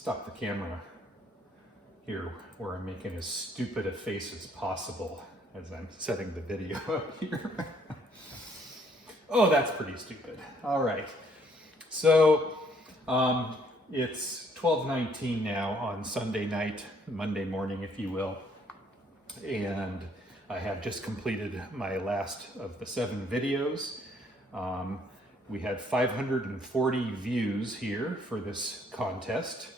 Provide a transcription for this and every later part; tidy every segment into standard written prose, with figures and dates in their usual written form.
stop the camera here where I'm making as stupid a face as possible as I'm setting the video up here. Oh, that's pretty stupid. All right. So it's 12:19 now on Sunday night, Monday morning, if you will. And I have just completed my last of the 7 videos. We had 540 views here for this contest.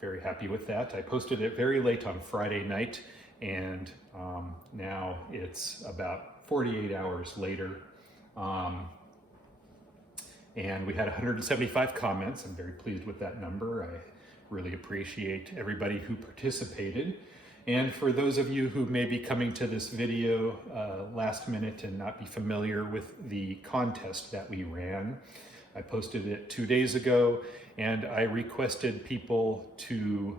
Very happy with that. I posted it very late on Friday night, and now it's about 48 hours later. And we had 175 comments. I'm very pleased with that number. I really appreciate everybody who participated. And for those of you who may be coming to this video last minute and not be familiar with the contest that we ran, I posted it 2 days ago, and I requested people to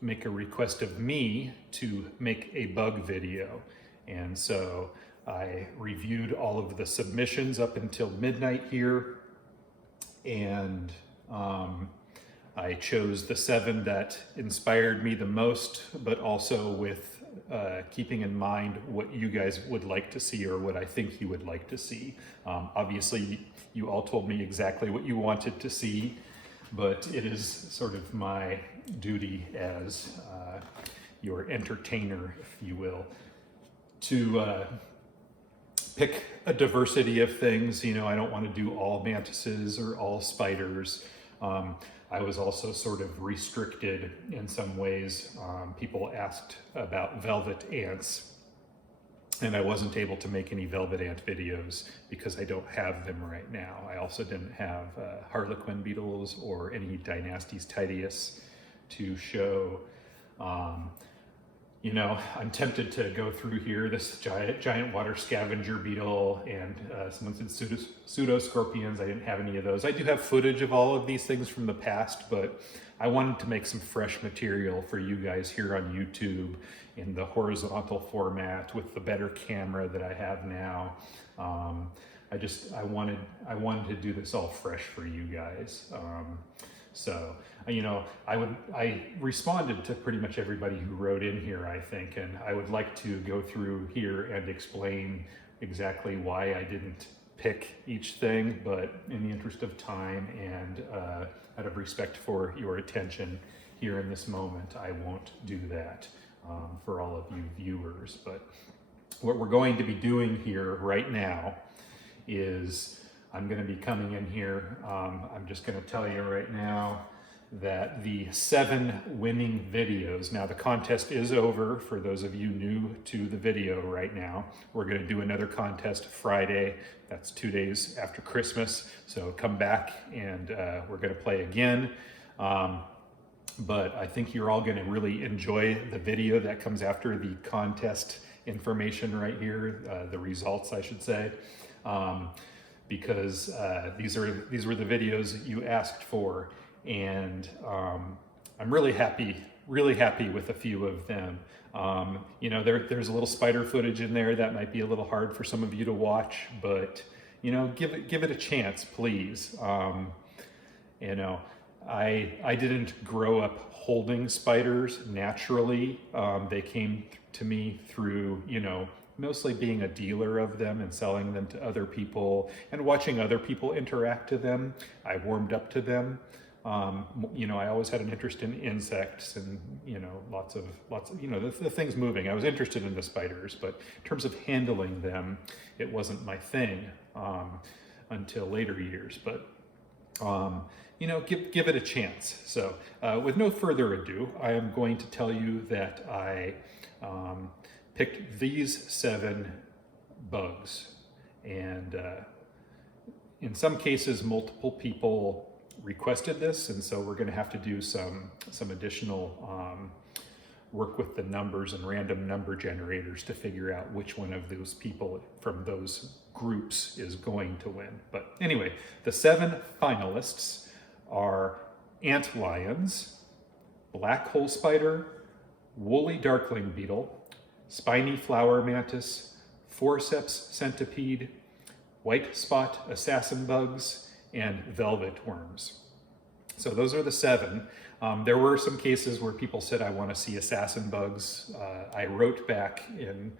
make a request of me to make a bug video. And so I reviewed all of the submissions up until midnight here, and I chose the 7 that inspired me the most, but also with keeping in mind what you guys would like to see or what I think you would like to see. Obviously, you all told me exactly what you wanted to see, but it is sort of my duty as your entertainer, if you will, to pick a diversity of things. You know, I don't want to do all mantises or all spiders. I was also sort of restricted in some ways. People asked about velvet ants, and I wasn't able to make any velvet ant videos because I don't have them right now. I also didn't have harlequin beetles or any Dynastes Titius to show. You know, I'm tempted to go through here this giant water scavenger beetle and someone said pseudoscorpions. I didn't have any of those. I do have footage of all of these things from the past, but I wanted to make some fresh material for you guys here on YouTube in the horizontal format with the better camera that I have now. I wanted to do this all fresh for you guys. So, you know, I responded to pretty much everybody who wrote in here, I think, and I would like to go through here and explain exactly why I didn't pick each thing, but in the interest of time and out of respect for your attention here in this moment, I won't do that for all of you viewers. But what we're going to be doing here right now is I'm going to be coming in here. I'm just going to tell you right now that the 7 winning videos, now the contest is over for those of you new to the video right now. We're going to do another contest Friday. That's 2 days after Christmas. So come back and we're going to play again. But I think you're all going to really enjoy the video that comes after the contest information right here, the results, I should say. Because these were the videos you asked for, and I'm really happy with a few of them. You know, there's a little spider footage in there that might be a little hard for some of you to watch, but you know, give it a chance, please. You know, I didn't grow up holding spiders naturally. They came to me through, you know, mostly being a dealer of them and selling them to other people and watching other people interact to them. I warmed up to them. You know, I always had an interest in insects and, you know, lots of, you know, the things moving. I was interested in the spiders, but in terms of handling them, it wasn't my thing until later years. But, you know, give it a chance. So with no further ado, I am going to tell you that I picked these 7 bugs, and in some cases multiple people requested this, and so we're going to have to do some additional work with the numbers and random number generators to figure out which one of those people from those groups is going to win. But anyway, the 7 finalists are antlions, black hole spider, woolly darkling beetle, spiny flower mantis, Forceps centipede, white spot assassin bugs, and velvet worms. So those are the 7. There were some cases where people said, I want to see assassin bugs. I wrote back in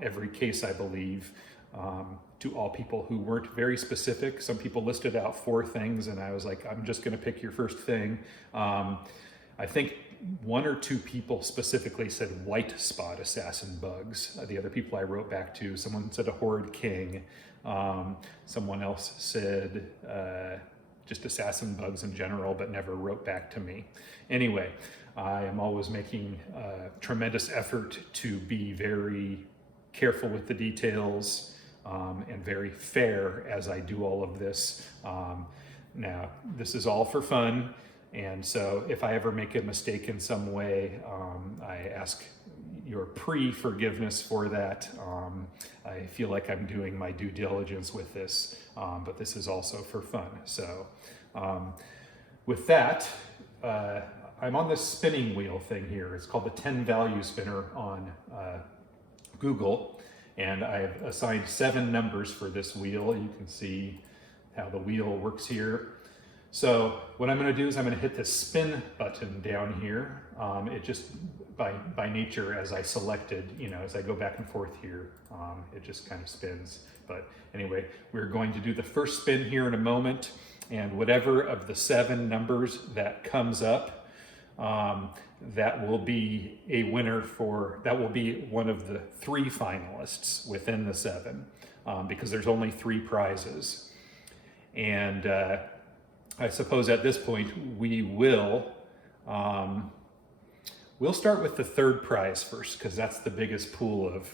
every case, I believe, to all people who weren't very specific. Some people listed out 4 things, and I was like, I'm just going to pick your first thing. I think 1 or 2 people specifically said white spot assassin bugs. The other people I wrote back to, someone said a horde king. Someone else said just assassin bugs in general, but never wrote back to me. Anyway, I am always making a tremendous effort to be very careful with the details and very fair as I do all of this. Now, this is all for fun, and so if I ever make a mistake in some way, I ask your pre-forgiveness for that. I feel like I'm doing my due diligence with this, but this is also for fun. So with that, I'm on this spinning wheel thing here. It's called the 10 value spinner on Google, and I've assigned 7 numbers for this wheel. You can see how the wheel works here. So what I'm going to do is I'm going to hit the spin button down here. It just, by nature, as I selected, as I go back and forth here, it just kind of spins. But anyway, we're going to do the first spin here in a moment, and whatever of the 7 numbers that comes up, that will be a winner that will be one of the 3 finalists within the 7, because there's only 3 prizes. And I suppose at this point we will, we'll start with the 3rd prize first, because that's the biggest pool of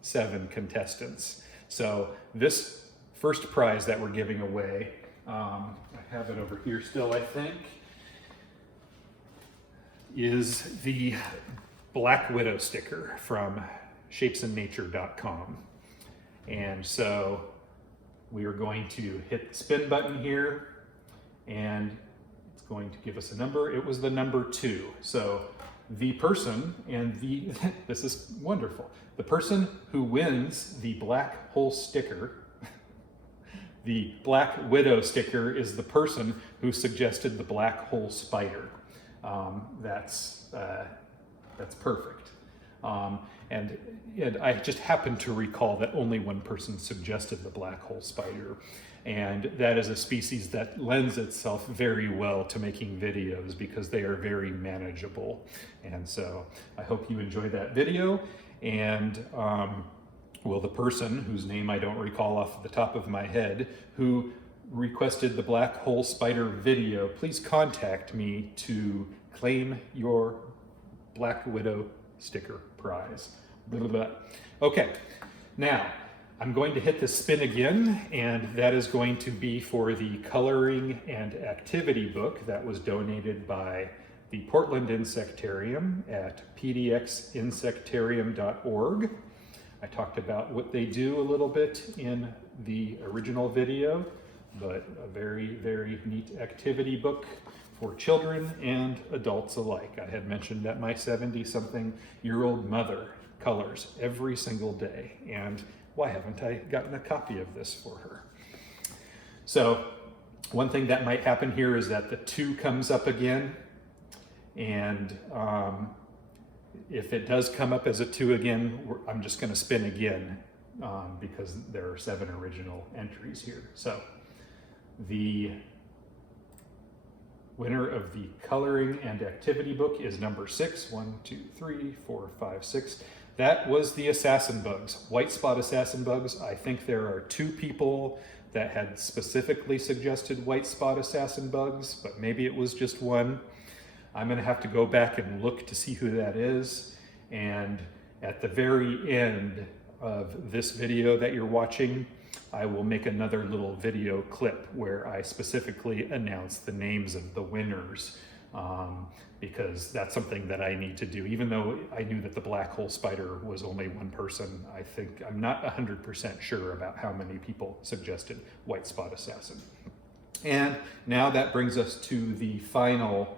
7 contestants. So this first prize that we're giving away, I have it over here still, I think, is the Black Widow sticker from shapesandnature.com. And so we are going to hit the spin button here, and it's going to give us a number. It was the number 2. So the person, and this is wonderful, the person who wins the black hole sticker, the Black Widow sticker, is the person who suggested the black hole spider. That's perfect. And I just happened to recall that only one person suggested the black hole spider. And that is a species that lends itself very well to making videos because they are very manageable. And so I hope you enjoy that video. And will the person whose name I don't recall off the top of my head, who requested the black hole spider video, please contact me to claim your Black Widow sticker prize. Blah, blah, blah. Okay, now I'm going to hit the spin again, and that is going to be for the coloring and activity book that was donated by the Portland Insectarium at pdxinsectarium.org. I talked about what they do a little bit in the original video, but a very, very neat activity book for children and adults alike. I had mentioned that my 70-something-year-old mother colors every single day, and why haven't I gotten a copy of this for her? So one thing that might happen here is that the 2 comes up again, and if it does come up as a 2 again, I'm just going to spin again because there are 7 original entries here. So the winner of the coloring and activity book is number 6. 1, 2, 3, 4, 5, 6. That was the assassin bugs, white spot assassin bugs. I think there are 2 people that had specifically suggested white spot assassin bugs, but maybe it was just 1. I'm going to have to go back and look to see who that is. And at the very end of this video that you're watching, I will make another little video clip where I specifically announce the names of the winners, because that's something that I need to do. Even though I knew that the black hole spider was only 1 person, I'm not 100% sure about how many people suggested white spot assassin. And now that brings us to the final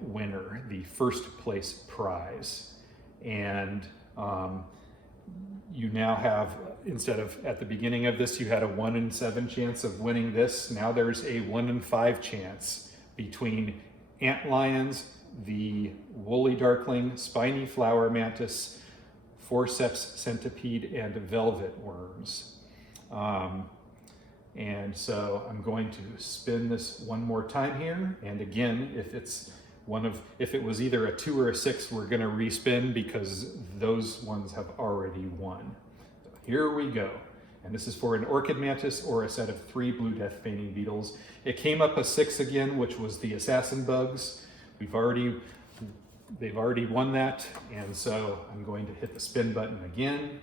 winner, the first place prize. And you now have, instead of at the beginning of this, you had a 1 in 7 chance of winning this. Now there's a 1 in 5 chance between Antlions, the woolly darkling, spiny flower mantis, Forceps Centipede, and velvet worms. And so I'm going to spin this one more time here. And again, if it was either a 2 or a 6, we're gonna respin because those ones have already won. So here we go. And this is for an orchid mantis or a set of 3 blue death feigning beetles. It came up a 6 again, which was the assassin bugs. They've already won that. And so I'm going to hit the spin button again.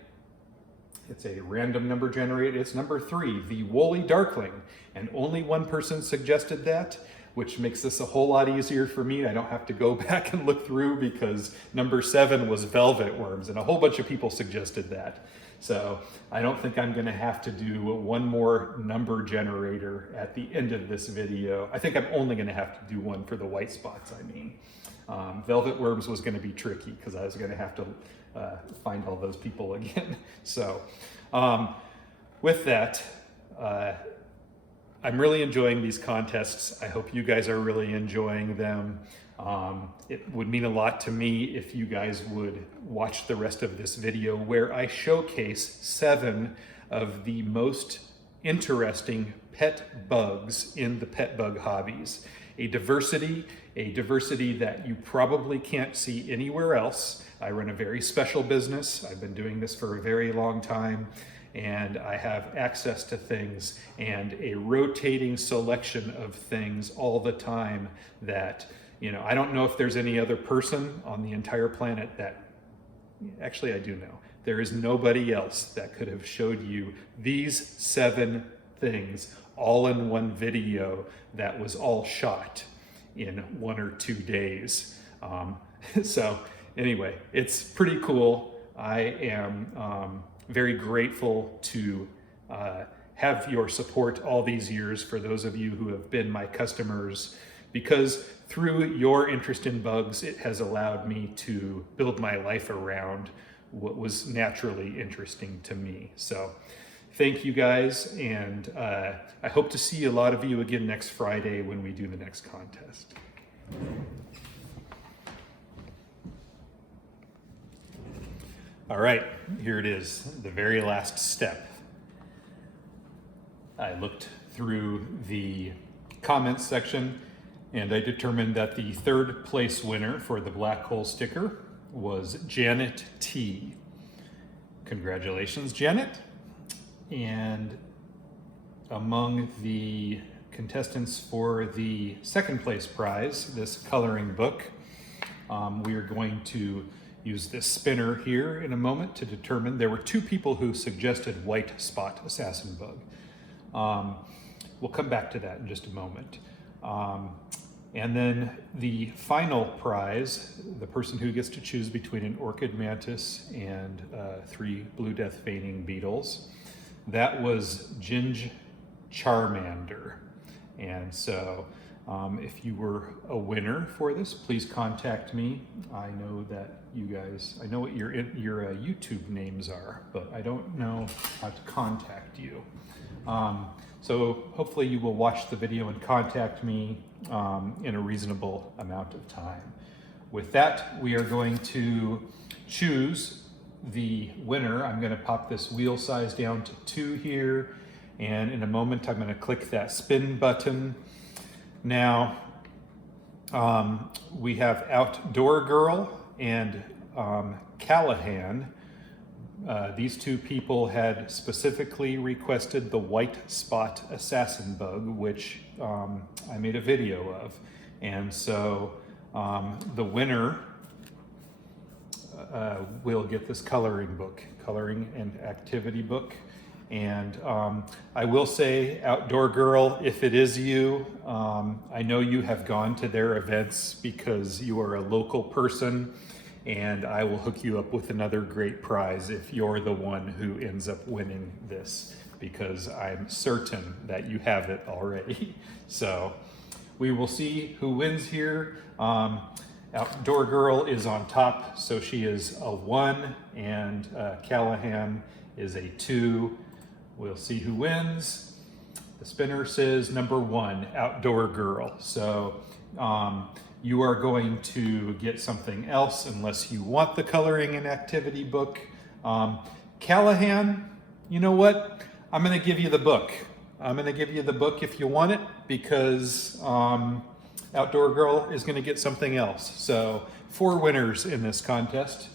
It's a random number generator. It's number 3, the woolly darkling. And only one person suggested that, which makes this a whole lot easier for me. I don't have to go back and look through because number 7 was velvet worms and a whole bunch of people suggested that. So I don't think I'm gonna have to do one more number generator at the end of this video. I think I'm only gonna have to do one for the white spots, I mean. Velvet worms was gonna be tricky because I was gonna have to find all those people again. So with that, I'm really enjoying these contests. I hope you guys are really enjoying them. It would mean a lot to me if you guys would watch the rest of this video where I showcase 7 of the most interesting pet bugs in the pet bug hobbies. A diversity that you probably can't see anywhere else. I run a very special business. I've been doing this for a very long time, and I have access to things and a rotating selection of things all the time that, you know, I don't know if there's any other person on the entire planet that, actually I do know. There is nobody else that could have showed you these 7 things all in one video that was all shot in 1 or 2 days. So anyway, it's pretty cool. I am very grateful to have your support all these years for those of you who have been my customers, because through your interest in bugs, it has allowed me to build my life around what was naturally interesting to me. So thank you guys, and I hope to see a lot of you again next Friday when we do the next contest. All right, here it is, the very last step. I looked through the comments section and I determined that the 3rd place winner for the black hole sticker was Janet T. Congratulations, Janet. And among the contestants for the 2nd place prize, this coloring book, we are going to use this spinner here in a moment to determine. There were 2 people who suggested white spot assassin bug. We'll come back to that in just a moment. And then the final prize, the person who gets to choose between an orchid mantis and 3 blue death feigning beetles, that was Ginge Charmander. And so if you were a winner for this, please contact me. I know that you guys, I know what your YouTube names are, but I don't know how to contact you. So hopefully you will watch the video and contact me in a reasonable amount of time. With that, we are going to choose the winner. I'm going to pop this wheel size down to 2 here, and in a moment I'm going to click that spin button. Now we have Outdoor Girl and Callahan. These 2 people had specifically requested the white spot assassin bug, which I made a video of. And so the winner will get this coloring and activity book. And I will say, Outdoor Girl, if it is you, I know you have gone to their events because you are a local person, and I will hook you up with another great prize if you're the one who ends up winning this, because I'm certain that you have it already. So we will see who wins here. Outdoor Girl is on top, so she is a 1, and Callahan is a 2. We'll see who wins. The spinner says number 1, Outdoor Girl. So you are going to get something else unless you want the coloring and activity book. Callahan, you know what? I'm going to give you the book. I'm going to give you the book if you want it, because Outdoor Girl is going to get something else. So 4 winners in this contest.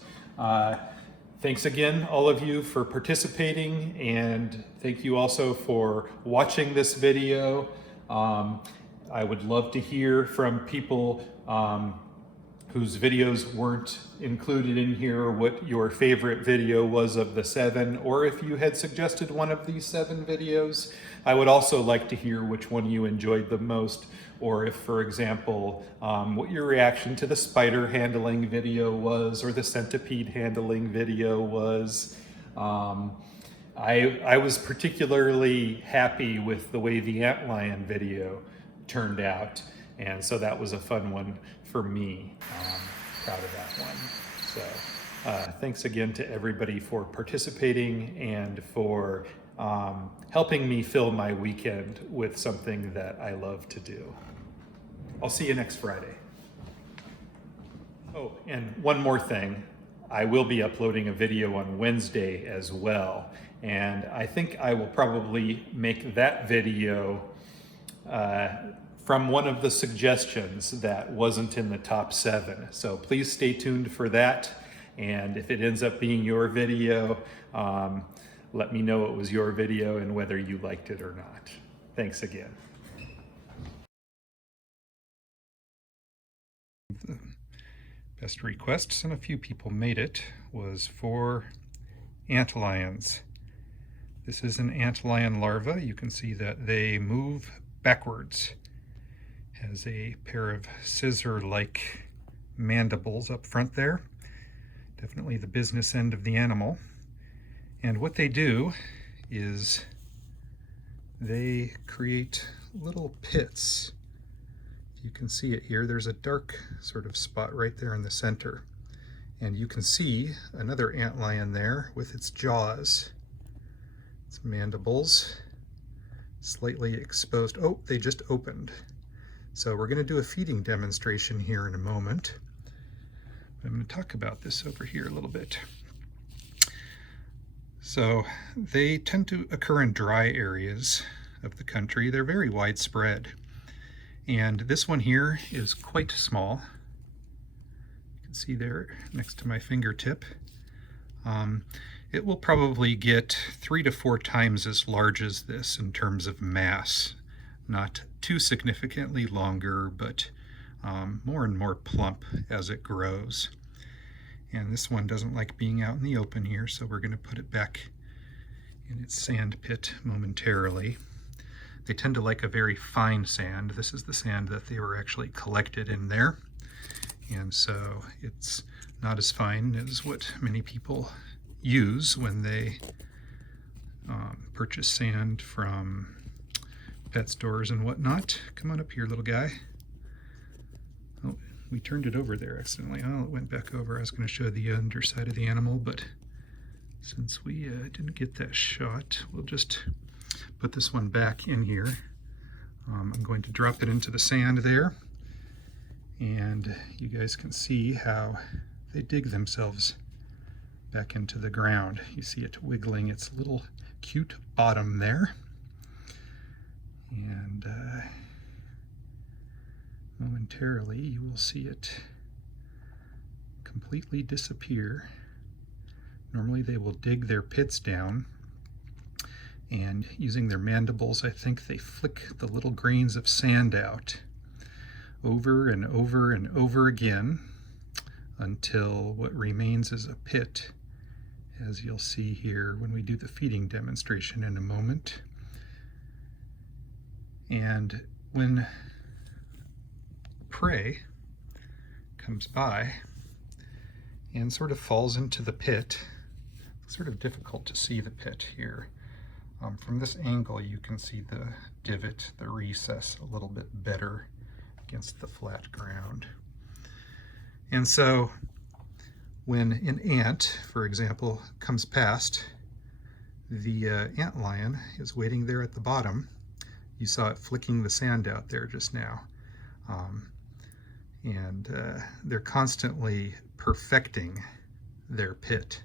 Thanks again, all of you, for participating, and thank you also for watching this video. I would love to hear from people whose videos weren't included in here, what your favorite video was of the 7, or if you had suggested one of these 7 videos. I would also like to hear which one you enjoyed the most, or if, for example, what your reaction to the spider handling video was, or the centipede handling video was. I was particularly happy with the way the antlion video turned out, and so that was a fun one for me. Proud of that one. So thanks again to everybody for participating and for helping me fill my weekend with something that I love to do. I'll see you next Friday. Oh, and one more thing. I will be uploading a video on Wednesday as well, and I think I will probably make that video from one of the suggestions that wasn't in the top 7. So please stay tuned for that, and if it ends up being your video, let me know it was your video and whether you liked it or not. Thanks again. The best requests, and a few people made it, was for antlions. This is an antlion larva. You can see that they move backwards. Has a pair of scissor-like mandibles up front there. Definitely the business end of the animal. And what they do is they create little pits. You can see it here. There's a dark sort of spot right there in the center. And you can see another antlion there with its jaws, its mandibles, slightly exposed. Oh, they just opened. So we're going to do a feeding demonstration here in a moment. I'm going to talk about this over here a little bit. So they tend to occur in dry areas of the country. They're very widespread. And this one here is quite small. You can see there next to my fingertip. It will probably get 3 to 4 times as large as this in terms of mass. Not too significantly longer, but more and more plump as it grows. And this one doesn't like being out in the open here, so we're going to put it back in its sand pit momentarily. They tend to like a very fine sand. This is the sand that they were actually collected in there. And so it's not as fine as what many people use when they purchase sand from pet stores and whatnot. Come on up here, little guy. Oh, we turned it over there accidentally. Oh, it went back over. I was going to show the underside of the animal, but since we didn't get that shot, we'll just put this one back in here. I'm going to drop it into the sand there, and you guys can see how they dig themselves back into the ground. You see it wiggling its little cute bottom there. And momentarily you will see it completely disappear. Normally they will dig their pits down, and using their mandibles, I think they flick the little grains of sand out over and over and over again until what remains is a pit, as you'll see here when we do the feeding demonstration in a moment. And when prey comes by and sort of falls into the pit, it's sort of difficult to see the pit here. From this angle you can see the divot, the recess, a little bit better against the flat ground. And so when an ant, for example, comes past, the antlion is waiting there at the bottom. You saw it flicking the sand out there just now. And they're constantly perfecting their pit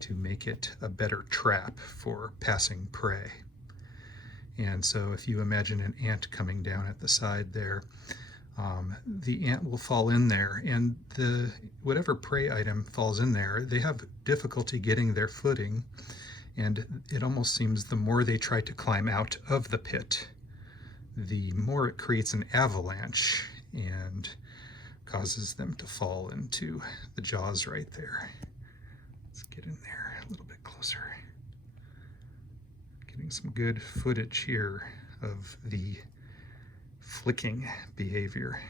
to make it a better trap for passing prey. And so if you imagine an ant coming down at the side there, the ant will fall in there, and whatever prey item falls in there, they have difficulty getting their footing, and it almost seems the more they try to climb out of the pit, the more it creates an avalanche and causes them to fall into the jaws right there. Let's get in there a little bit closer. Getting some good footage here of the flicking behavior.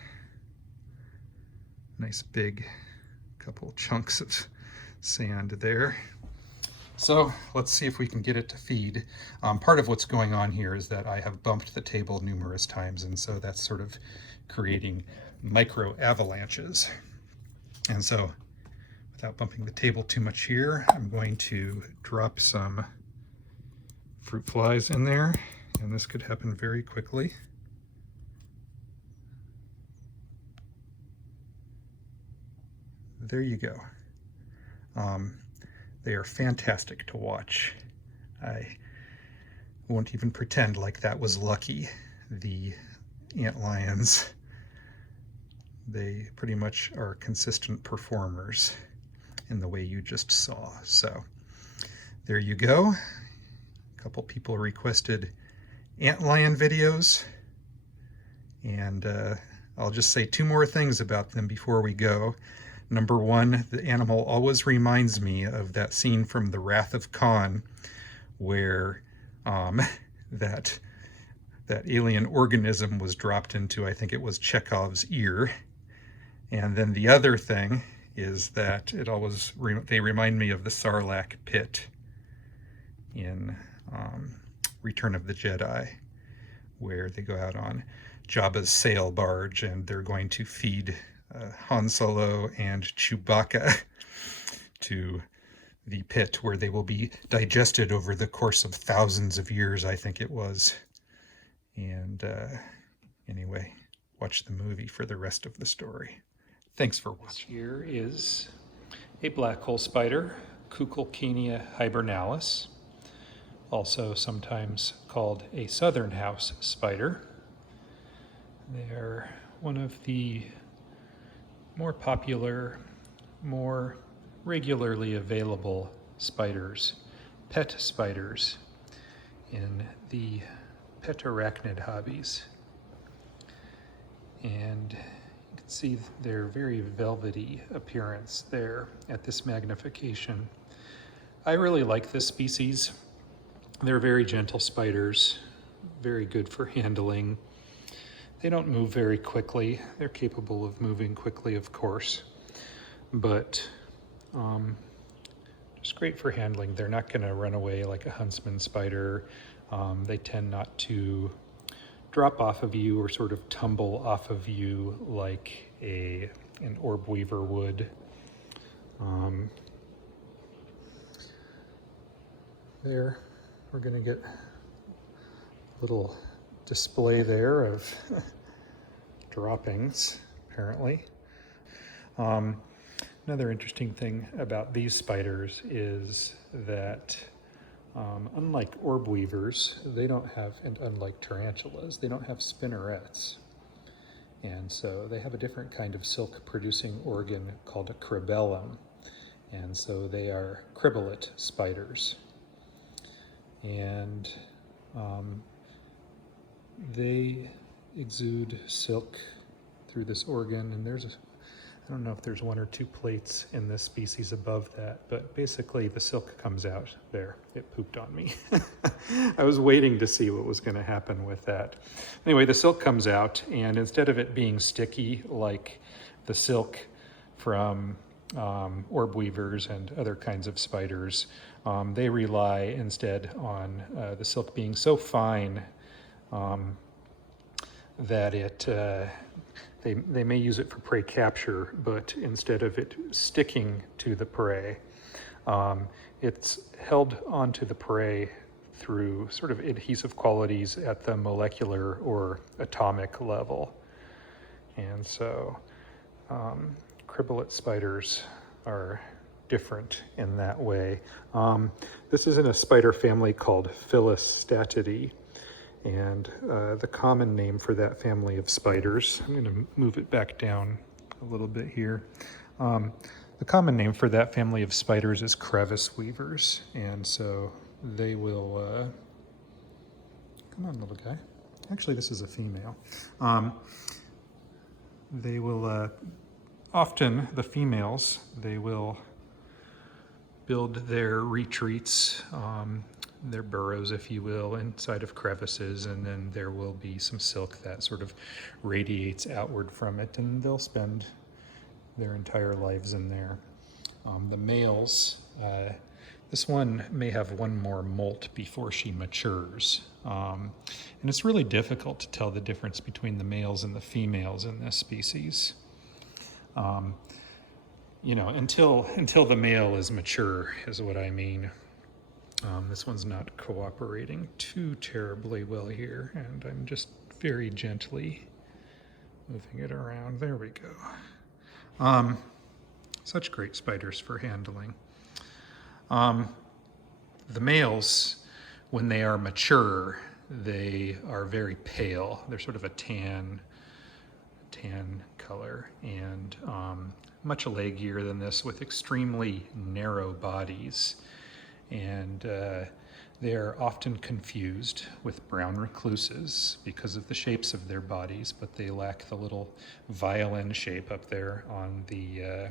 Nice big couple chunks of sand there. So let's see if we can get it to feed. Part of what's going on here is that I have bumped the table numerous times, and so that's sort of creating micro avalanches. And so without bumping the table too much here, I'm going to drop some fruit flies in there, and this could happen very quickly. There you go. They are fantastic to watch. I won't even pretend like that was lucky. The antlions, they pretty much are consistent performers in the way you just saw. So there you go. A couple people requested antlion videos, and I'll just say two more things about them before we go. Number one, the animal always reminds me of that scene from The Wrath of Khan, where that alien organism was dropped into, I think it was Chekhov's ear. And then the other thing is that they remind me of the Sarlacc pit in Return of the Jedi, where they go out on Jabba's sail barge and they're going to feed Han Solo and Chewbacca to the pit, where they will be digested over the course of thousands of years, I think it was. And anyway, watch the movie for the rest of the story. Thanks for watching. Here is a black hole spider, Kukulcania hibernalis, also sometimes called a southern house spider. They're one of the more popular, more regularly available spiders, pet spiders, in the pet arachnid hobbies. And you can see their very velvety appearance there at this magnification. I really like this species. They're very gentle spiders, very good for handling. They don't move very quickly. They're capable of moving quickly, of course, but just great for handling. They're not going to run away like a huntsman spider. They tend not to drop off of you or sort of tumble off of you like an orb weaver would. There, we're going to get a little display there of droppings, apparently. Another interesting thing about these spiders is that unlike orb weavers, they don't have, and unlike tarantulas, they don't have spinnerets. And so they have a different kind of silk producing organ called a cribellum. And so they are cribellate spiders. And they exude silk through this organ, and I don't know if there's one or two plates in this species above that, but basically the silk comes out there. It pooped on me. I was waiting to see what was going to happen with that. Anyway, the silk comes out, and instead of it being sticky like the silk from orb weavers and other kinds of spiders, they rely instead on the silk being so fine that it they may use it for prey capture, but instead of it sticking to the prey, it's held onto the prey through sort of adhesive qualities at the molecular or atomic level. And so criblet spiders are different in that way. This is in a spider family called Philostatidae, and the common name for that family of spiders, I'm going to move it back down a little bit here. The common name for that family of spiders is Crevice Weavers, and so they will, come on little guy, actually this is a female. They will, often the females, they will build their retreats, their burrows, if you will, inside of crevices, and then there will be some silk that sort of radiates outward from it, and they'll spend their entire lives in there. The males, this one may have one more molt before she matures. And it's really difficult to tell the difference between the males and the females in this species. You know, until the male is mature is what I mean. This one's not cooperating too terribly well here, and I'm just very gently moving it around. There we go. Such great spiders for handling. The males, when they are mature, they are very pale. They're sort of a tan color, and much leggier than this, with extremely narrow bodies. And they're often confused with brown recluses because of the shapes of their bodies, but they lack the little violin shape up there on the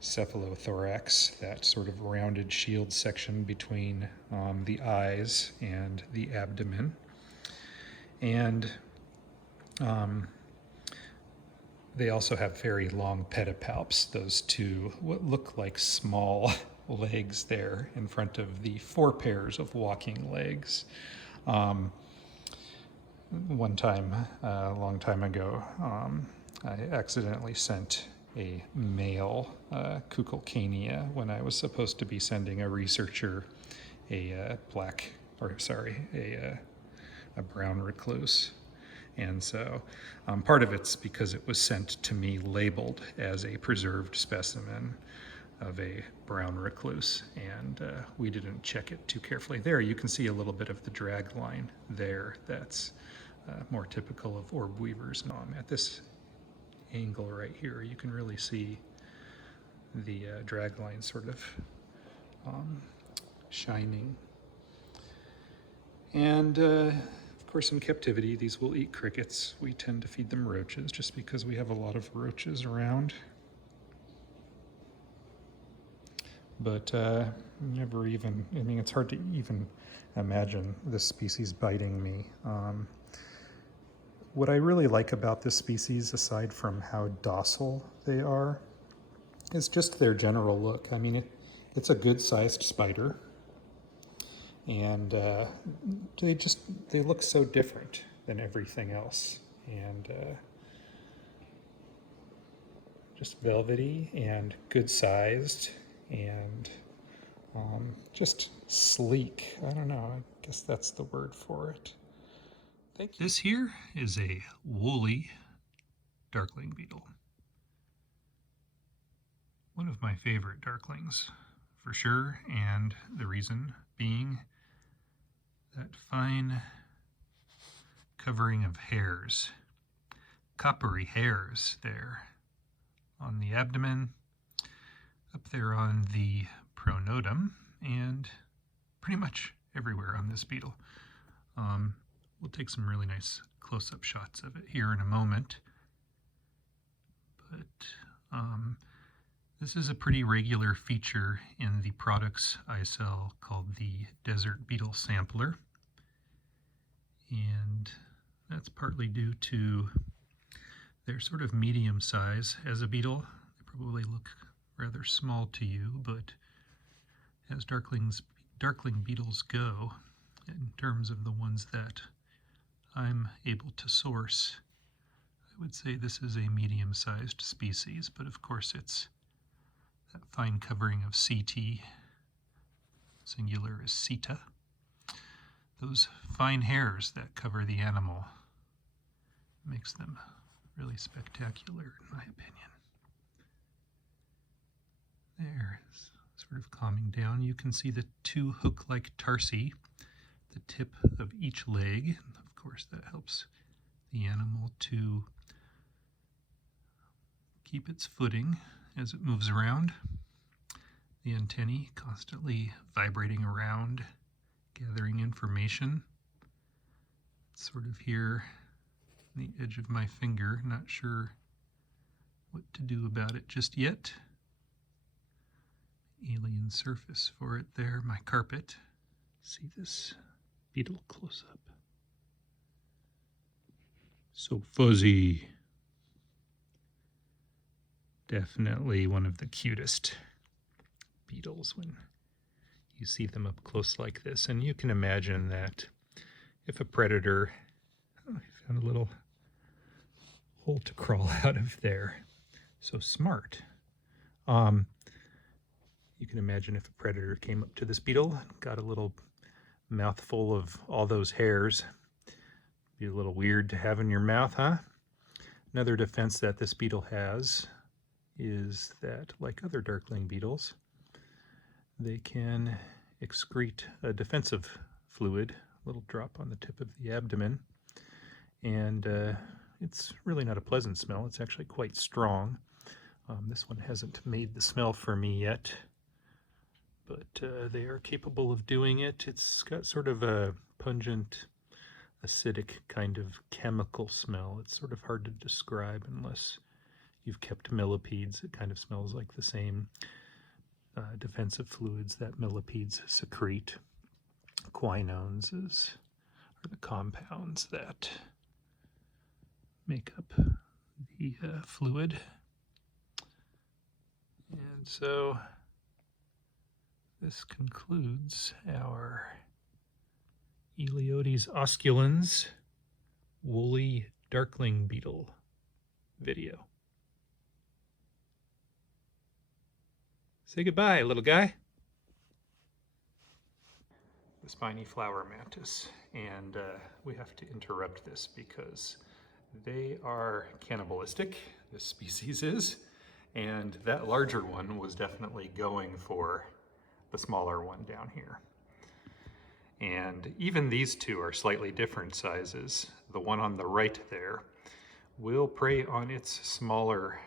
cephalothorax, that sort of rounded shield section between the eyes and the abdomen. And they also have very long pedipalps, those two, what look like small legs there in front of the 4 pairs of walking legs. One time, a long time ago, I accidentally sent a male Kukulcania when I was supposed to be sending a researcher a brown recluse. And so part of it's because it was sent to me labeled as a preserved specimen of a brown recluse, and we didn't check it too carefully. There you can see a little bit of the drag line there. That's more typical of orb weavers. At this angle right here, you can really see the drag line sort of shining. And of course, in captivity, these will eat crickets. We tend to feed them roaches just because we have a lot of roaches around. But never even, I mean, it's hard to even imagine this species biting me. What I really like about this species, aside from how docile they are, is just their general look. I mean, it's a good-sized spider, and they look so different than everything else, and just velvety and good-sized, and just sleek. I don't know, I guess that's the word for it. Thank you. This here is a woolly Darkling beetle. One of my favorite Darklings, for sure, and the reason being that fine covering of hairs, coppery hairs there on the abdomen, up there on the pronotum, and pretty much everywhere on this beetle. We'll take some really nice close-up shots of it here in a moment. But this is a pretty regular feature in the products I sell called the Desert Beetle Sampler. And that's partly due to their sort of medium size as a beetle. They probably look rather small to you, but as Darkling beetles go, in terms of the ones that I'm able to source, I I would say this is a medium-sized species, but of course it's that fine covering of CT, singular is CETA. Those fine hairs that cover the animal makes them really spectacular, in my opinion. There, it's sort of calming down. You can see the two hook-like tarsi, the tip of each leg. Of course, that helps the animal to keep its footing as it moves around. The antennae constantly vibrating around, gathering information. It's sort of here on the edge of my finger, not sure what to do about it just yet. Alien surface for it there, my carpet. See this beetle close up. So fuzzy. Definitely one of the cutest beetles when you see them up close like this. And you can imagine that if a predator, oh, I found a little hole to crawl out of there. So smart. You can imagine if a predator came up to this beetle and got a little mouthful of all those hairs. Be a little weird to have in your mouth, huh? Another defense that this beetle has is that, like other darkling beetles, they can excrete a defensive fluid, a little drop on the tip of the abdomen, and it's really not a pleasant smell. It's actually quite strong. This one hasn't made the smell for me yet, but they are capable of doing it. It's got sort of a pungent, acidic kind of chemical smell. It's sort of hard to describe unless you've kept millipedes. It kind of smells like the same defensive fluids that millipedes secrete. Quinones are the compounds that make up the fluid. And so this concludes our Eleodes osculans woolly darkling beetle video. Say goodbye, little guy. The spiny flower mantis, and we have to interrupt this because they are cannibalistic, this species is, and that larger one was definitely going for the smaller one down here. And even these two are slightly different sizes. The one on the right there will prey on its smaller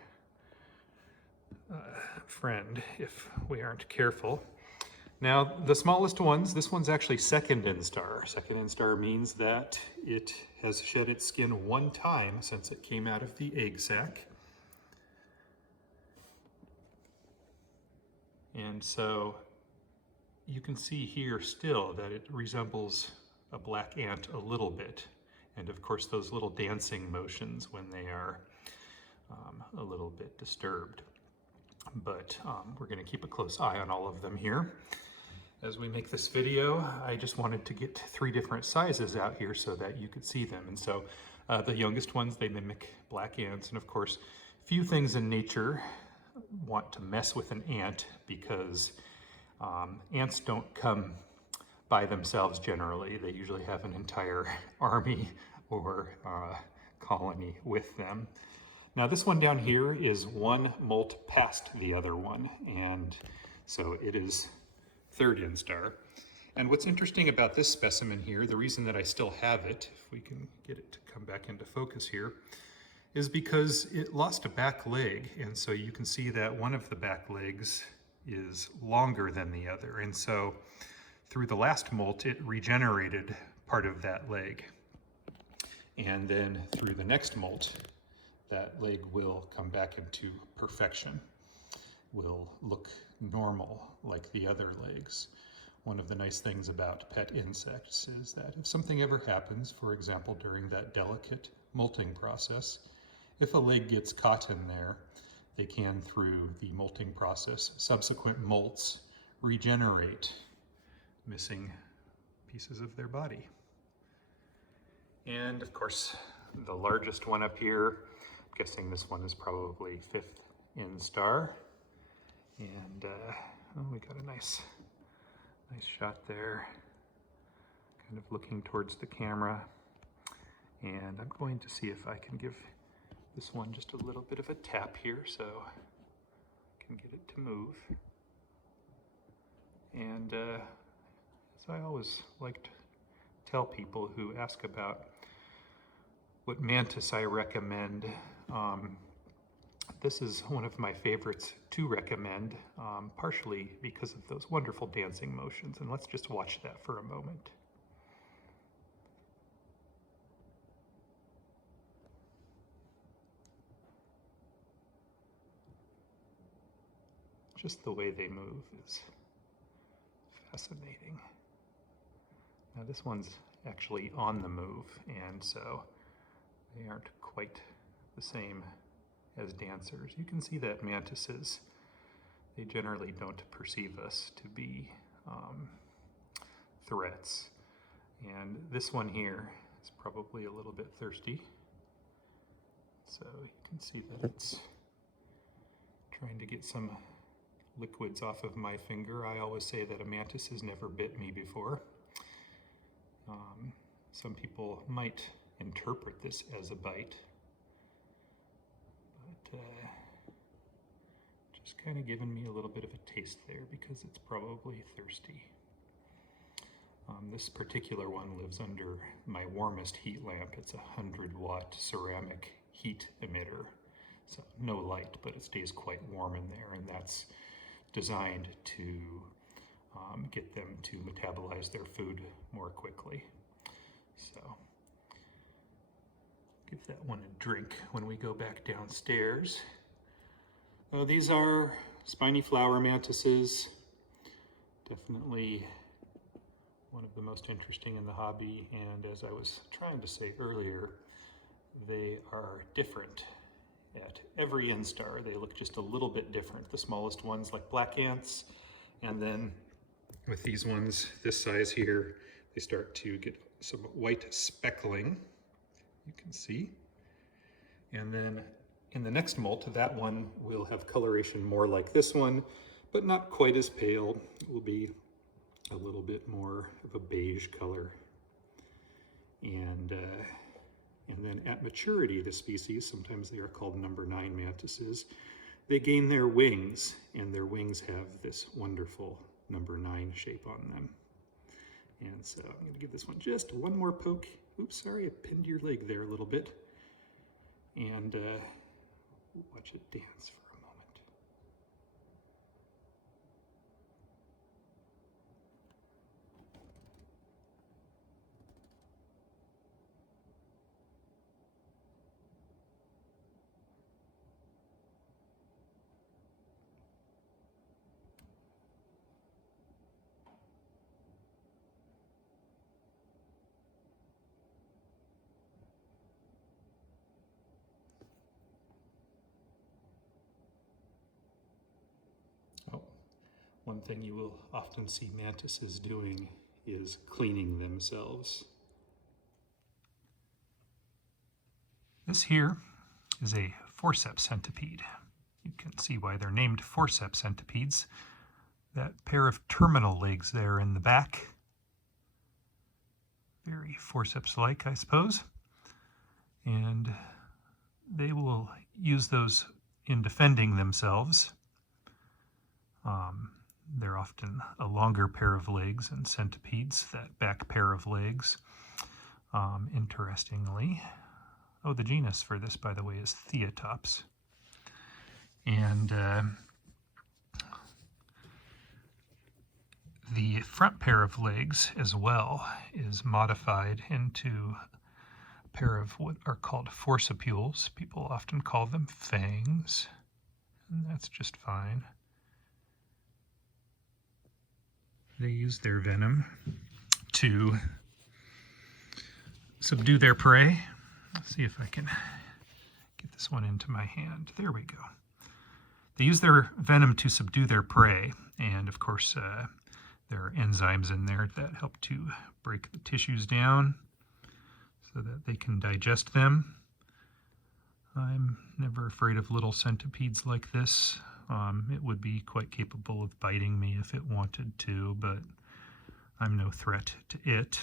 friend if we aren't careful. Now, the smallest ones, this one's actually second instar. Second instar means that it has shed its skin one time since it came out of the egg sac. And so you can see here still that it resembles a black ant a little bit. And of course, those little dancing motions when they are a little bit disturbed. But we're going to keep a close eye on all of them here. As we make this video, I just wanted to get 3 different sizes out here so that you could see them. And so the youngest ones, they mimic black ants. And of course, few things in nature want to mess with an ant because ants don't come by themselves generally. They usually have an entire army or colony with them. Now this one down here is one molt past the other one, and so it is third instar. And what's interesting about this specimen here, the reason that I still have it, if we can get it to come back into focus here, is because it lost a back leg, and so you can see that one of the back legs is longer than the other, and so through the last molt it regenerated part of that leg, and then through the next molt that leg will come back into perfection, will look normal like the other legs. One of the nice things about pet insects is that if something ever happens, for example during that delicate molting process, if a leg gets caught in there, they can, through the molting process, subsequent molts regenerate missing pieces of their body. And of course, the largest one up here guessing this one is probably 5th instar. And oh, we got a nice shot there, kind of looking towards the camera. And I'm going to see if I can give this one just a little bit of a tap here so I can get it to move. And as I always like to tell people who ask about what mantis I recommend, this is one of my favorites to recommend, partially because of those wonderful dancing motions. And let's just watch that for a moment. Just the way they move is fascinating. Now this one's actually on the move, and so they aren't quite the same as dancers. You can see that mantises, they generally don't perceive us to be threats. And this one here is probably a little bit thirsty. So you can see that it's trying to get some liquids off of my finger. I always say that a mantis has never bit me before. Some people might interpret this as a bite, but just kind of giving me a little bit of a taste there because it's probably thirsty. This particular one lives under my warmest heat lamp. It's a 100-watt ceramic heat emitter, so no light, but it stays quite warm in there, and that's designed to get them to metabolize their food more quickly. So give that one a drink when we go back downstairs. These are spiny flower mantises. Definitely one of the most interesting in the hobby, and as I was trying to say earlier, they are different. At every instar, they look just a little bit different. The smallest ones like black ants, and then with these ones this size here, they start to get some white speckling, you can see. And then in the next molt, that one will have coloration more like this one, but not quite as pale. It will be a little bit more of a beige color. And then at maturity, the species, sometimes they are called number 9 mantises, they gain their wings, and their wings have this wonderful number 9 shape on them. And so I'm going to give this one just one more poke. Oops, sorry, I pinned your leg there a little bit. And watch it dance for a moment. One thing you will often see mantises doing is cleaning themselves. This here is a Forceps Centipede. You can see why they're named Forceps Centipedes. That pair of terminal legs there in the back, very forceps-like, I suppose. And they will use those in defending themselves. They're often a longer pair of legs in centipedes, that back pair of legs. Interestingly, the genus for this, by the way, is Theotops. And the front pair of legs as well is modified into a pair of what are called forcipules. People often call them fangs, and that's just fine. They use their venom to subdue their prey. Let's see if I can get this one into my hand. There we go. They use their venom to subdue their prey, and of course there are enzymes in there that help to break the tissues down so that they can digest them. I'm never afraid of little centipedes like this. It would be quite capable of biting me if it wanted to, but I'm no threat to it.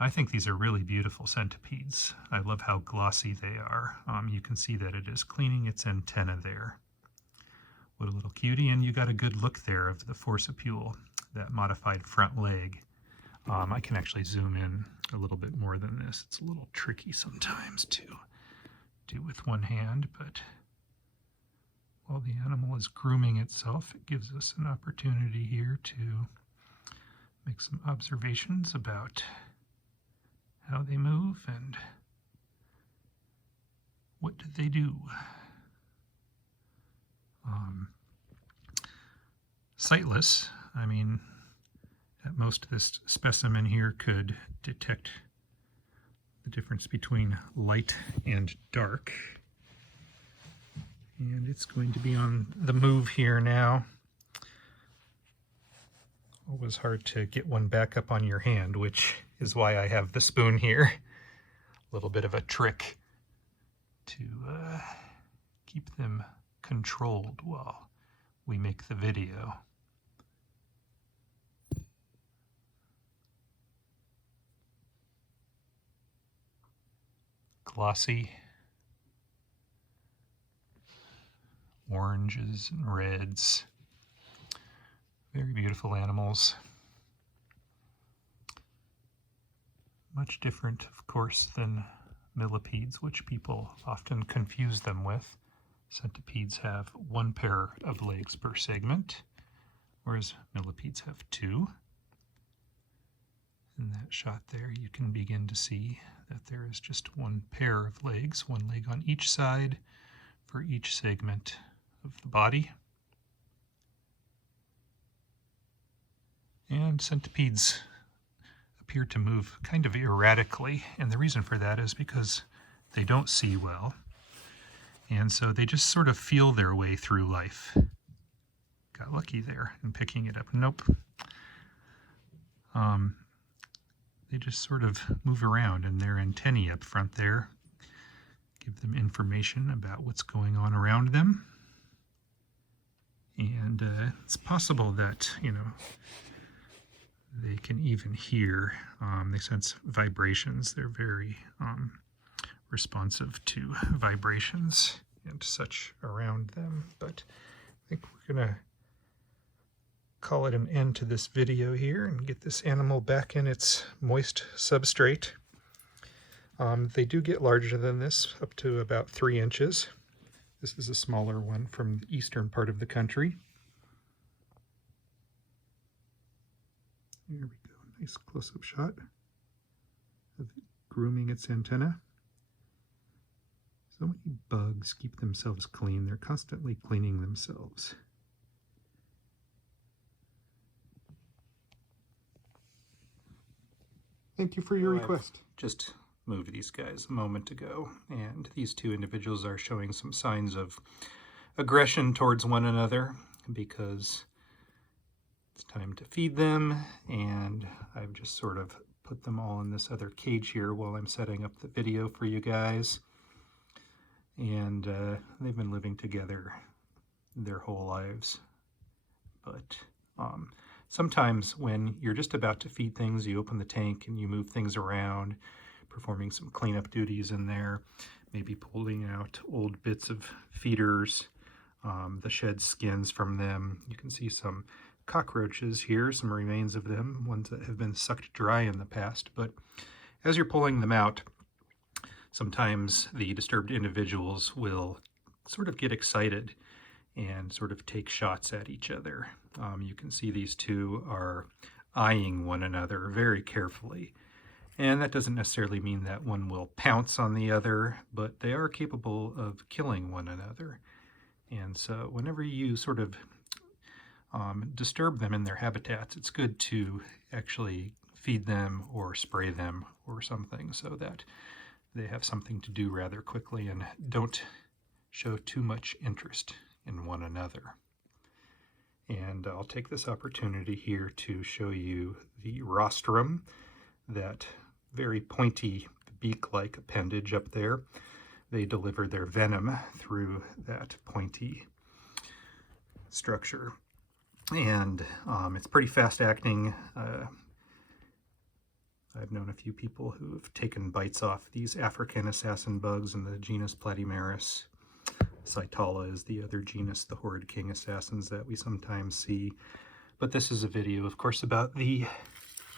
I think these are really beautiful centipedes. I love how glossy they are. You can see that it is cleaning its antenna there. What a little cutie, and you got a good look there of the forcipule, that modified front leg. I can actually zoom in a little bit more than this. It's a little tricky sometimes to do with one hand, but while the animal is grooming itself, it gives us an opportunity here to make some observations about how they move and what did they do. Sightless, I mean, at most this specimen here could detect the difference between light and dark. And it's going to be on the move here now. Always hard to get one back up on your hand, which is why I have the spoon here. A little bit of a trick to keep them controlled while we make the video. Glossy oranges and reds. Very beautiful animals. Much different, of course, than millipedes, which people often confuse them with. Centipedes have one pair of legs per segment, whereas millipedes have two. In that shot there, you can begin to see that there is just one pair of legs, one leg on each side for each segment of the body. And centipedes appear to move kind of erratically, and the reason for that is because they don't see well, and so they just sort of feel their way through life. Got lucky there in picking it up. Nope. They just sort of move around, and their antennae up front there give them information about what's going on around them. And it's possible that, you know, they can even hear, they sense vibrations. They're very responsive to vibrations and such around them. But I think we're going to call it an end to this video here and get this animal back in its moist substrate. They do get larger than this, up to about 3 inches. This is a smaller one from the eastern part of the country. There we go, nice close-up shot of it grooming its antenna. So many bugs keep themselves clean. They're constantly cleaning themselves. Thank you for your request. Just moved these guys a moment ago, and these two individuals are showing some signs of aggression towards one another because it's time to feed them, and I've just sort of put them all in this other cage here while I'm setting up the video for you guys. And they've been living together their whole lives. But sometimes when you're just about to feed things, you open the tank and you move things around, performing some cleanup duties in there, maybe pulling out old bits of feeders, the shed skins from them. You can see some cockroaches here, some remains of them, ones that have been sucked dry in the past. But as you're pulling them out, sometimes the disturbed individuals will sort of get excited and sort of take shots at each other. You can see these two are eyeing one another very carefully. And that doesn't necessarily mean that one will pounce on the other, but they are capable of killing one another. And so whenever you sort of disturb them in their habitats, it's good to actually feed them or spray them or something so that they have something to do rather quickly and don't show too much interest in one another. And I'll take this opportunity here to show you the rostrum, that very pointy beak-like appendage up there. they deliver their venom through that pointy structure. And it's pretty fast acting. I've known a few people who have taken bites off these African assassin bugs in the genus Platymeris. Cytala is the other genus, the horrid king assassins that we sometimes see. But this is a video, of course, about the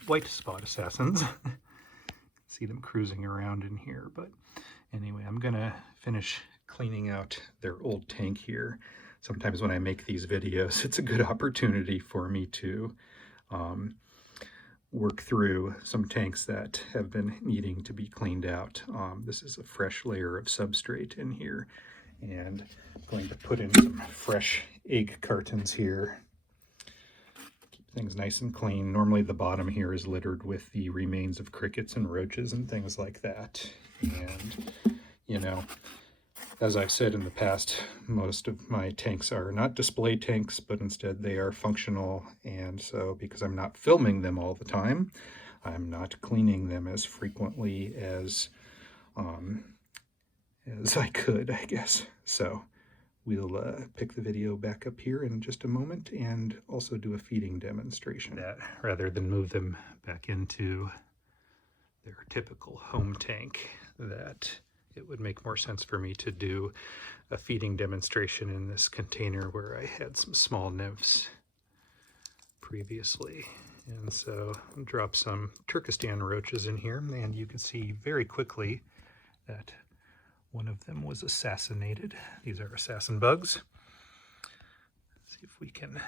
white spot assassins. See them cruising around in here. But anyway, I'm gonna finish cleaning out their old tank here. Sometimes when I make these videos, it's a good opportunity for me to work through some tanks that have been needing to be cleaned out. This is a fresh layer of substrate in here, and I'm going to put in some fresh egg cartons here. Keep things nice and clean. Normally the bottom here is littered with the remains of crickets and roaches and things like that. And, you know, as I've said in the past, most of my tanks are not display tanks, but instead they are functional. And so because I'm not filming them all the time, I'm not cleaning them as frequently as I could, I guess. So we'll pick the video back up here in just a moment and also do a feeding demonstration. That rather than move them back into their typical home tank, that it would make more sense for me to do a feeding demonstration in this container where I had some small nymphs previously. And so I'll drop some Turkestan roaches in here, and you can see very quickly that one of them was assassinated. These are assassin bugs. Let's see if we can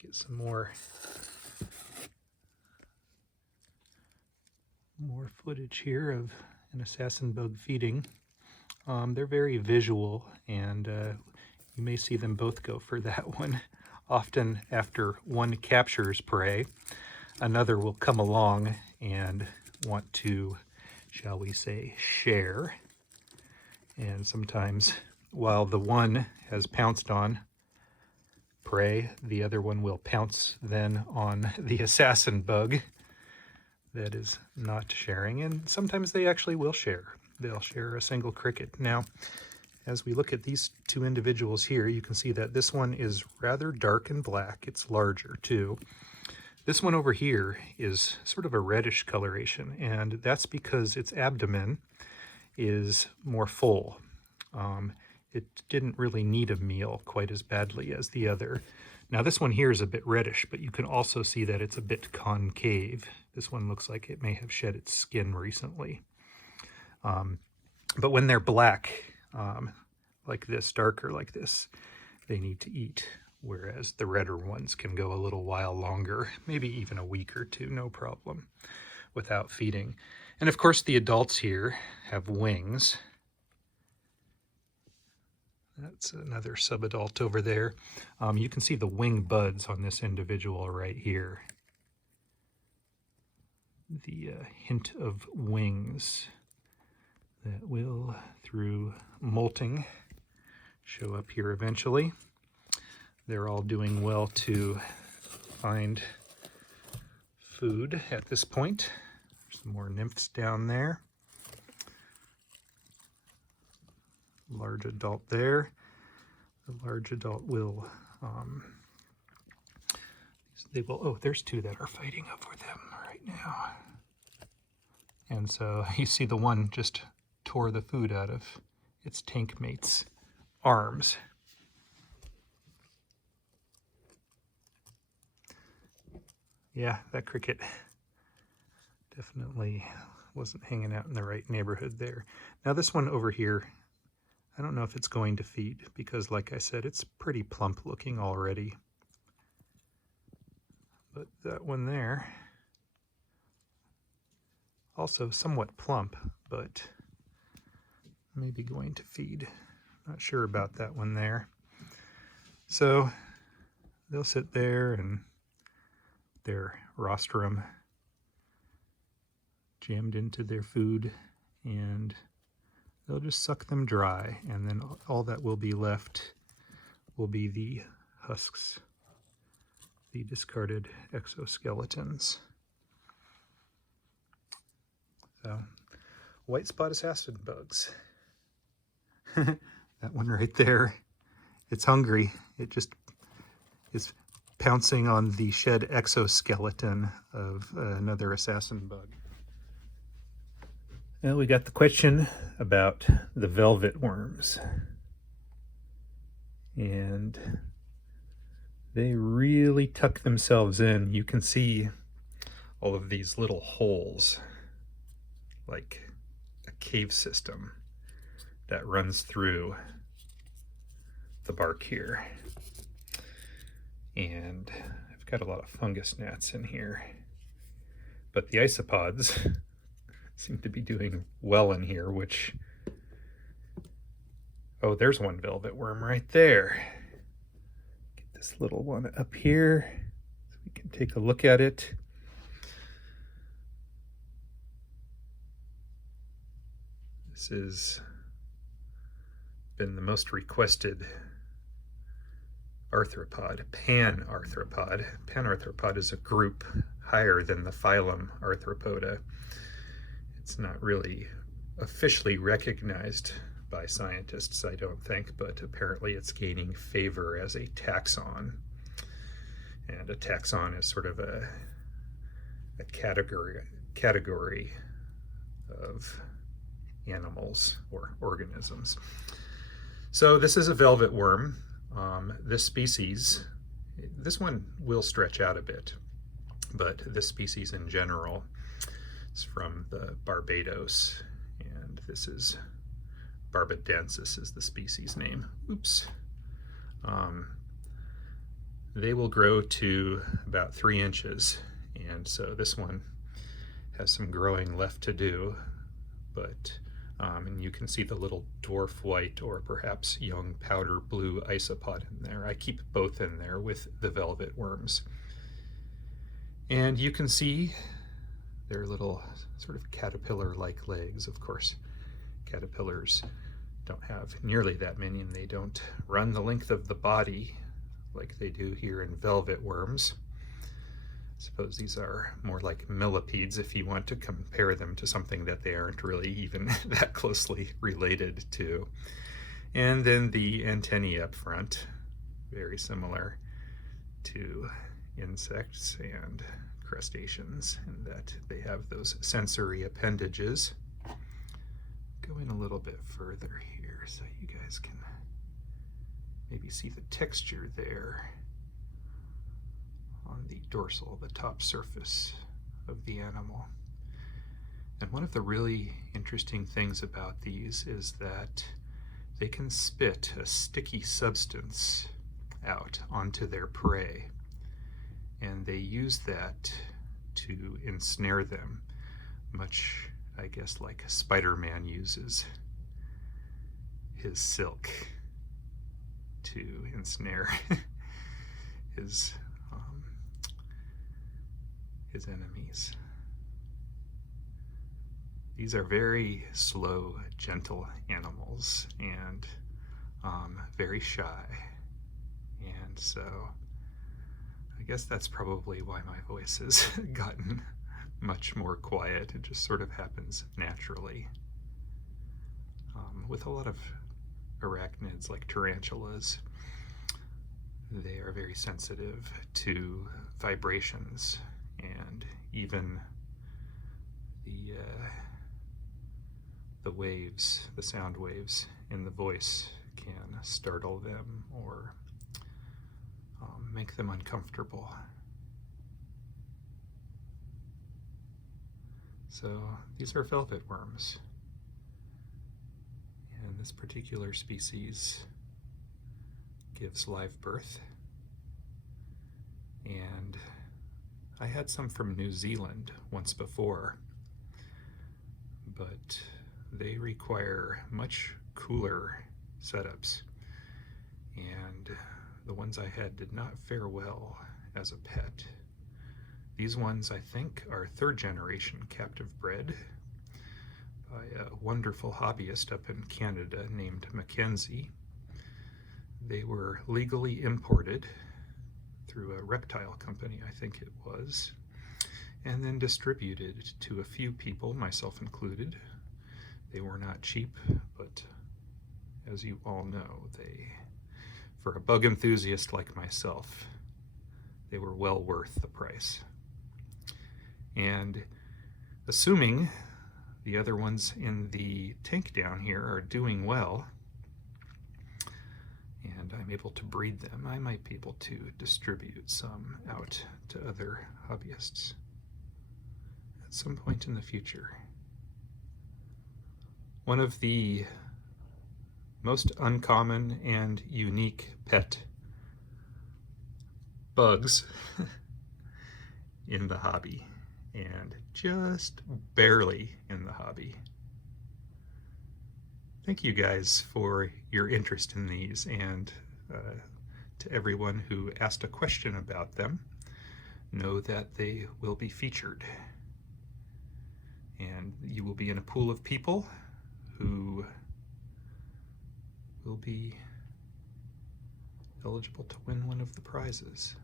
get some more footage here of an assassin bug feeding. They're very visual, and you may see them both go for that one. Often after one captures prey, another will come along and want to, shall we say, share. And sometimes while the one has pounced on prey, the other one will pounce then on the assassin bug that is not sharing, and sometimes they actually will share. They'll share a single cricket. Now, as we look at these two individuals here, you can see that this one is rather dark and black. It's larger too. This one over here is sort of a reddish coloration, and that's because its abdomen is more full. It didn't really need a meal quite as badly as the other. Now this one here is a bit reddish, but you can also see that it's a bit concave. This one looks like it may have shed its skin recently. But when they're black, like this, darker like this, they need to eat, whereas the redder ones can go a little while longer, maybe even a week or two, no problem, without feeding. And of course the adults here have wings. That's another subadult over there. You can see the wing buds on this individual right here. The hint of wings that will, through molting, show up here eventually. They're all doing well to find food at this point. There's some more nymphs down there. Large adult there. The large adult will, oh, there's two that are fighting over them right now. And so you see the one just tore the food out of its tank mate's arms. Yeah, that cricket definitely wasn't hanging out in the right neighborhood there. Now this one over here, I don't know if it's going to feed because, like I said, it's pretty plump looking already. But that one there, also somewhat plump, but maybe going to feed. Not sure about that one there. So they'll sit there and their rostrum jammed into their food, and they'll just suck them dry, and then all that will be left will be the husks, the discarded exoskeletons. So, white spot assassin bugs. That one right there, it's hungry. It just is pouncing on the shed exoskeleton of another assassin bug. Well, we got the question about the velvet worms. And they really tuck themselves in. You can see all of these little holes, like a cave system that runs through the bark here. And I've got a lot of fungus gnats in here. But the isopods seem to be doing well in here, which... Oh, there's one velvet worm right there. Get this little one up here so we can take a look at it. This has been the most requested arthropod, panarthropod. Panarthropod is a group higher than the phylum Arthropoda. It's not really officially recognized by scientists, I don't think, but apparently it's gaining favor as a taxon. And a taxon is sort of a category of animals or organisms. So this is a velvet worm. This species, this one will stretch out a bit, but this species in general is from the Barbados, and this is Barbadensis is the species name. Oops. They will grow to about 3 inches, and so this one has some growing left to do, but and you can see the little dwarf white or perhaps young powder blue isopod in there. I keep both in there with the velvet worms. And you can see their little sort of caterpillar-like legs. Of course, caterpillars don't have nearly that many, and they don't run the length of the body like they do here in velvet worms. I suppose these are more like millipedes if you want to compare them to something that they aren't really even that closely related to. And then the antennae up front, very similar to insects and crustaceans in that they have those sensory appendages. Going a little bit further here so you guys can maybe see the texture there on the dorsal, the top surface of the animal. And one of the really interesting things about these is that they can spit a sticky substance out onto their prey, and they use that to ensnare them, much, I guess, like Spider-Man uses his silk to ensnare his enemies. These are very slow, gentle animals, and very shy. And so I guess that's probably why my voice has gotten much more quiet. It just sort of happens naturally. With a lot of arachnids like tarantulas, they are very sensitive to vibrations, and even the waves, the sound waves in the voice can startle them or make them uncomfortable. So these are velvet worms, and this particular species gives live birth, and I had some from New Zealand once before, but they require much cooler setups, and the ones I had did not fare well as a pet. These ones, I think, are 3rd generation captive bred by a wonderful hobbyist up in Canada named Mackenzie. They were legally imported through a reptile company, I think it was, and then distributed to a few people, myself included. They were not cheap, but as you all know, for a bug enthusiast like myself, they were well worth the price. And assuming the other ones in the tank down here are doing well, and I'm able to breed them, I might be able to distribute some out to other hobbyists at some point in the future. One of the most uncommon and unique pet bugs in the hobby, and just barely in the hobby. Thank you guys for your interest in these, and to everyone who asked a question about them, know that they will be featured. And you will be in a pool of people who will be eligible to win one of the prizes.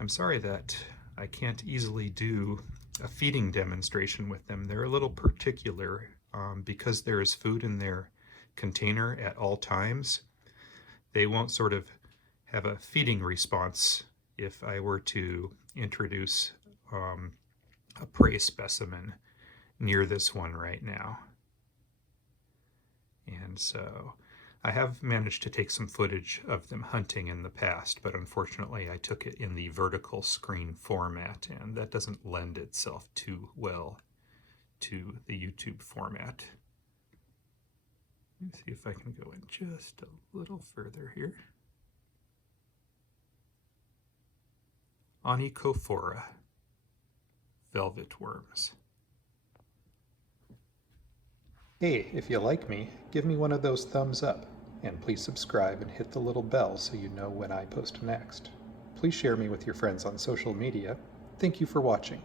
I'm sorry that I can't easily do a feeding demonstration with them. They're a little particular because there is food in their container at all times. They won't sort of have a feeding response if I were to introduce a prey specimen near this one right now. And so I have managed to take some footage of them hunting in the past, but unfortunately I took it in the vertical screen format, and that doesn't lend itself too well to the YouTube format. Let me see if I can go in just a little further here. Onychophora, velvet worms. Hey, if you like me, give me one of those thumbs up, and please subscribe and hit the little bell so you know when I post next. Please share me with your friends on social media. Thank you for watching.